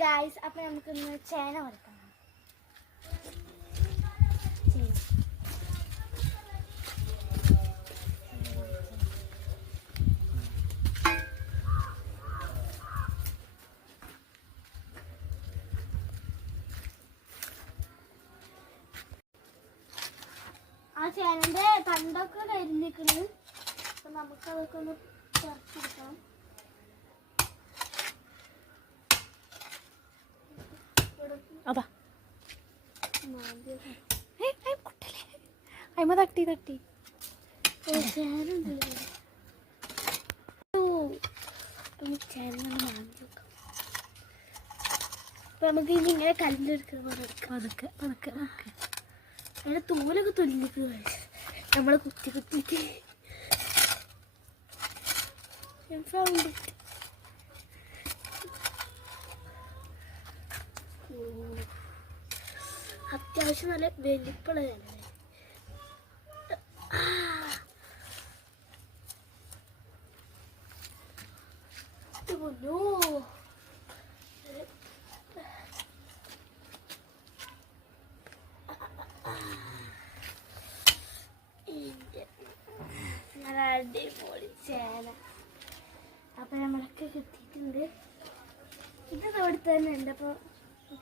Guys, അപ്പൊ നമുക്കൊന്ന് ചേന വറുക്കാം. ആ ചേനന്റെ തണ്ടൊക്കെ കരിഞ്ഞിരിക്കുന്നു. അപ്പൊ നമുക്കതൊക്കെ ഒന്ന് പറിച്ചെടുക്കാം. അതാ അമ്മ തട്ടി തട്ടി നമുക്ക് ഇനി ഇങ്ങനെ കല്ലെടുക്കുന്ന അതൊക്കെ അതൊക്കെ അതൊക്കെ അതിന്റെ തോലൊക്കെ തൊലിഞ്ഞിരിക്കുക നമ്മളെ കുത്തി കുത്തിയിട്ട് അത്യാവശ്യം നല്ല വലിപ്പുള്ള ചേന. അടിപൊളി ചേന. അപ്പൊ നമ്മളൊക്കെ കിട്ടിയിട്ടുണ്ട്. ഇത് തോടുത്ത് തന്നെ ഉണ്ട്. അപ്പൊ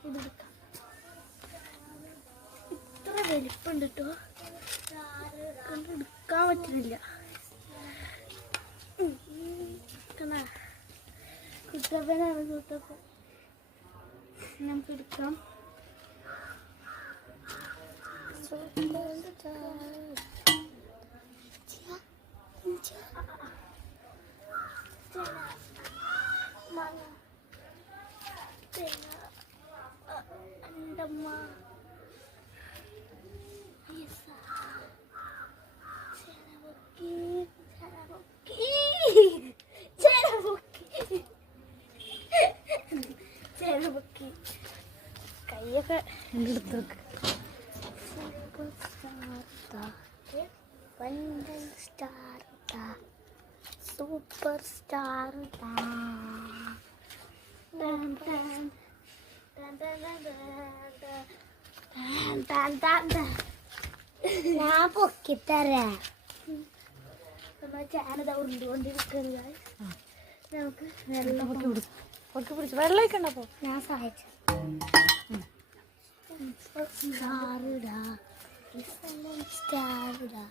ഇതെടുക്കാം. ഇത്ര വലിപ്പുണ്ട് കേട്ടോ, എടുക്കാൻ പറ്റുന്നില്ല. കുട്ടപ്പനാണ് കുട്ടപ്പൻ. നമുക്ക് എടുക്കാം. കൈയൊക്കെ എടുത്ത് വെക്ക്. സൂപ്പർ സ്റ്റാർ ഞാൻ പൊക്കിത്തരാം. നമ്മൾ ചാനത ഉരുണ്ടുകൊണ്ടിരിക്കുന്നത്. നമുക്ക് വെള്ളം പൊക്കി പിടിച്ചു. വെള്ളമൊക്കെ ഉണ്ടപ്പോ ഞാൻ സഹായിച്ചു. സ്റ്റാറിടാ സ്റ്റാറിടാ